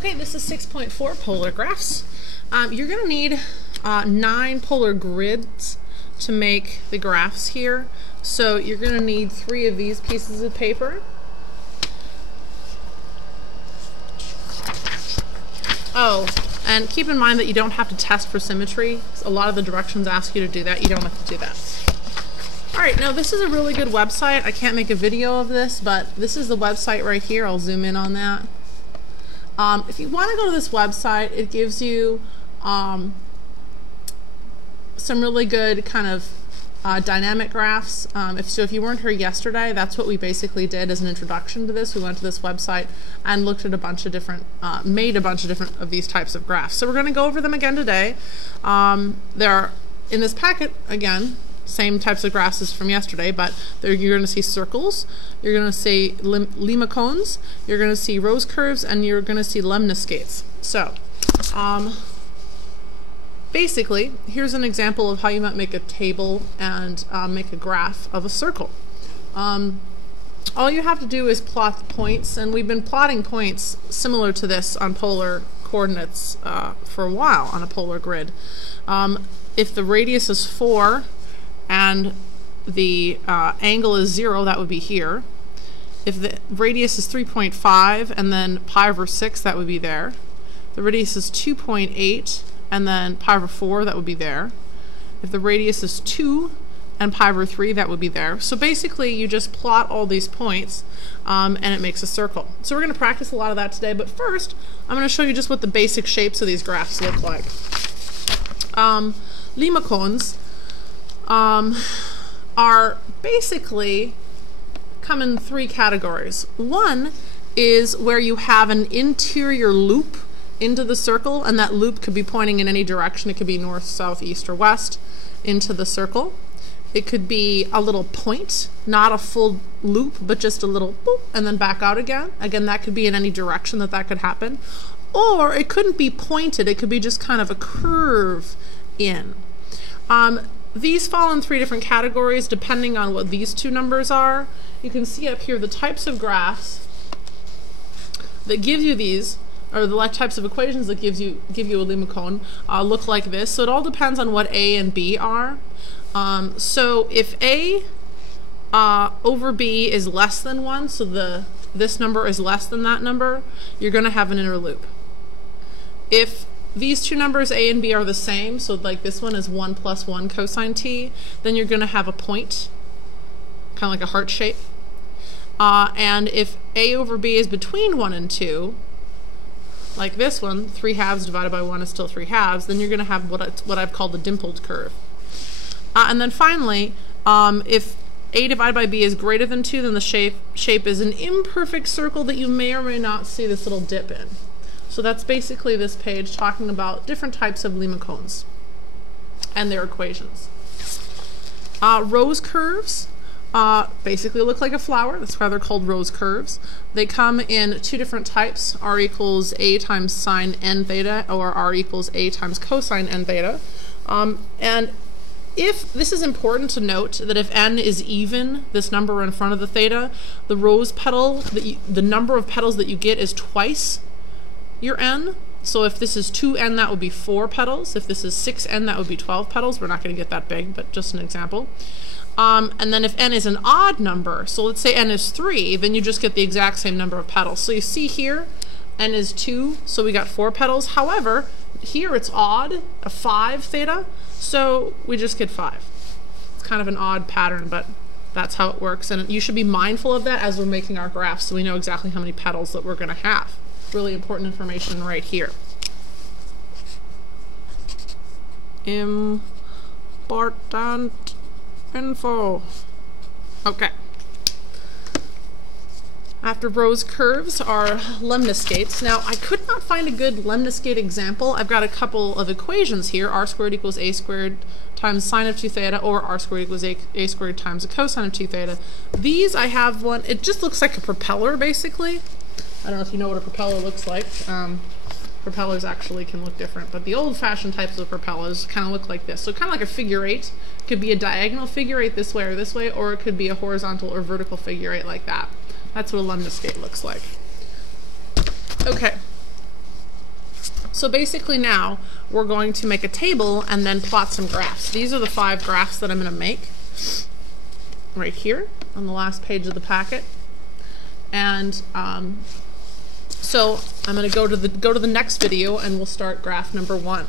Okay, this is 6.4 polar graphs. You're going to need 9 polar grids to make the graphs here. So you're going to need 3 of these pieces of paper. Oh, and keep in mind that you don't have to test for symmetry. A lot of the directions ask you to do that. You don't have to do that. Alright, now this is a really good website. I can't make a video of this, but this is the website right here. I'll zoom in on that. If you want to go to this website, it gives you some really good kind of dynamic graphs. If you weren't here yesterday, that's what we basically did as an introduction to this. We went to this website and looked at a bunch of different, made a bunch of different of these types of graphs. So we're going to go over them again today. There are, in this packet, again, same types of graphs as from yesterday, but you're going to see circles, you're going to see limacons, you're going to see rose curves, and you're going to see lemniscates. So, basically, here's an example of how you might make a table and make a graph of a circle. All you have to do is plot the points, and we've been plotting points similar to this on polar coordinates for a while on a polar grid. If the radius is 4, and the angle is 0, that would be here. If the radius is 3.5 and then pi over 6, that would be there. The radius is 2.8 and then pi over 4, that would be there. If the radius is 2 and pi over 3, that would be there. So basically you just plot all these points and it makes a circle. So we're going to practice a lot of that today, but first I'm going to show you just what the basic shapes of these graphs look like. Limacons are basically come in 3 categories. One is where you have an interior loop into the circle, and that loop could be pointing in any direction. It could be north, south, east, or west into the circle. It could be a little point, not a full loop, but just a little boop, and then back out again. Again, that could be in any direction that could happen. Or it couldn't be pointed. It could be just kind of a curve in. These fall in 3 different categories depending on what these 2 numbers are. You can see up here the types of graphs that give you these, or the types of equations that give you a limacon look like this. So it all depends on what A and B are. So if A over B is less than 1, so this number is less than that number, you're going to have an inner loop. If these 2 numbers A and B are the same, so like this one is 1 plus 1 cosine t, then you're going to have a point, kind of like a heart shape. And if A over B is between 1 and 2, like this one, 3 halves divided by 1 is still 3 halves, then you're going to have what I've called the dimpled curve. And then finally, if A divided by B is greater than 2, then the shape is an imperfect circle that you may or may not see this little dip in. So that's basically this page talking about different types of limacons and their equations. Rose curves basically look like a flower. That's why they're called rose curves. They come in 2 different types, r equals a times sine n theta, or r equals a times cosine n theta. And if this is important to note, that if n is even, this number in front of the theta, the rose petal, the number of petals that you get is twice your n. So if this is 2n, that would be 4 petals. If this is 6n, that would be 12 petals. We're not going to get that big, but just an example. And then if n is an odd number, so let's say n is 3, then you just get the exact same number of petals. So you see here, n is 2, so we got 4 petals. However, here it's odd, a 5 theta, so we just get 5. It's kind of an odd pattern, but that's how it works. And you should be mindful of that as we're making our graphs, so we know exactly how many petals that we're going to have. Really important information right here. Important info. Okay. After rose curves are lemniscates. Now, I could not find a good lemniscate example. I've got a couple of equations here. R squared equals a squared times sine of 2 theta, or r squared equals a squared times a cosine of 2 theta. These, I have one. It just looks like a propeller, basically. I don't know if you know what a propeller looks like. Propellers actually can look different, but the old-fashioned types of propellers kind of look like this. So kind of like a figure 8. It could be a diagonal figure 8 this way, or it could be a horizontal or vertical figure 8 like that. That's what a lemniscate looks like. Okay. So basically now we're going to make a table and then plot some graphs. These are the 5 graphs that I'm going to make right here on the last page of the packet. And so I'm going to go to the next video and we'll start graph number 1.